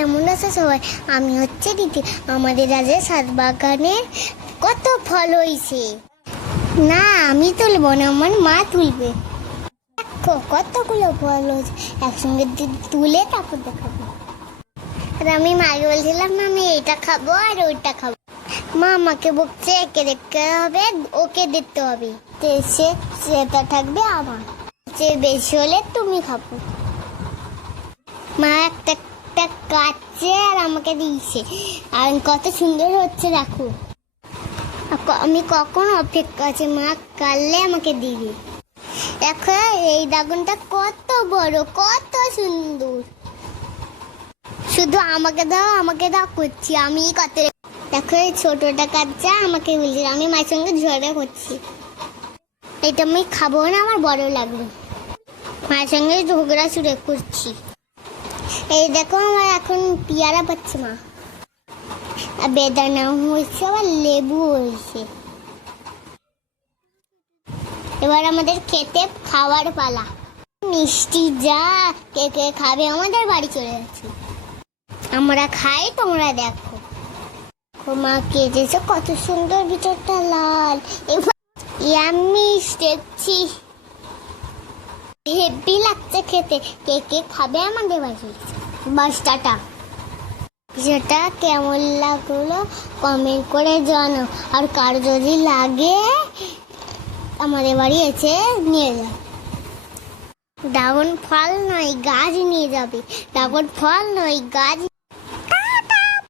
কেমন আছে সবাই? আমি হচ্ছে দিদি। আমাদের আজ ছাদ বাগানে কত ফল হয়েছে। না, আমি তুলবো না, আমার মা তুলবে। দেখো কতগুলো ফল হয়েছে, একসঙ্গে তুলে তারপর দেখাবো। আর আমি মাকে বলছিলাম আমি এটা খাবো আর ওইটা খাবো। মা আমাকে বকছে একে দেখতে হবে, ওকে দেখতে হবে, সেটা থাকবে আমার, যে বেশি হলে তুমি খাবো। মা একটা একটা কাটছে আর আমাকে দিয়েছে, আর কত সুন্দর হচ্ছে দেখো। আমি কখন অপেক্ষা আছে, মা কাটলে আমাকে দিবি। দেখো এই ড্রাগনটা কত বড়, কত সুন্দর। শুধু আমাকে দাও করছি আমি কত। দেখো এই ছোটটা কাটছে, আমাকে বলছে, আমি মায়ের সঙ্গে ঝগড়া করছি। এটা আমি খাবো না, আমার বড় লাগবে। মায়ের সঙ্গে ঝগড়া শুরু করছি। এই দেখো আমার এখন পেয়ারা পাচ্ছে মা, বেদানা হয়েছে, আবার লেবু হয়েছে। এবার আমাদের খেতে খাওয়ার পালা। মিষ্টি যা কে কে খাবে আমাদের বাড়ি চলে যাচ্ছে। আমরা খাই, তোমরা দেখো। মা কেটেছে কত সুন্দর, ভিতরটা লাল। এবার আমি দেখছি হেভি লাগছে খেতে। কে কে খাবে আমাদের বাড়ি। বাসটাটা সেটা কেমন লাগলো কমেন্ট করে জানো। আর কার যদি লাগে আমাদের বাড়ি এসে নিয়ে যাও। ড্রাগন ফল নয় গাছ নিয়ে যাবে, ড্রাগন ফল নয় গাছ।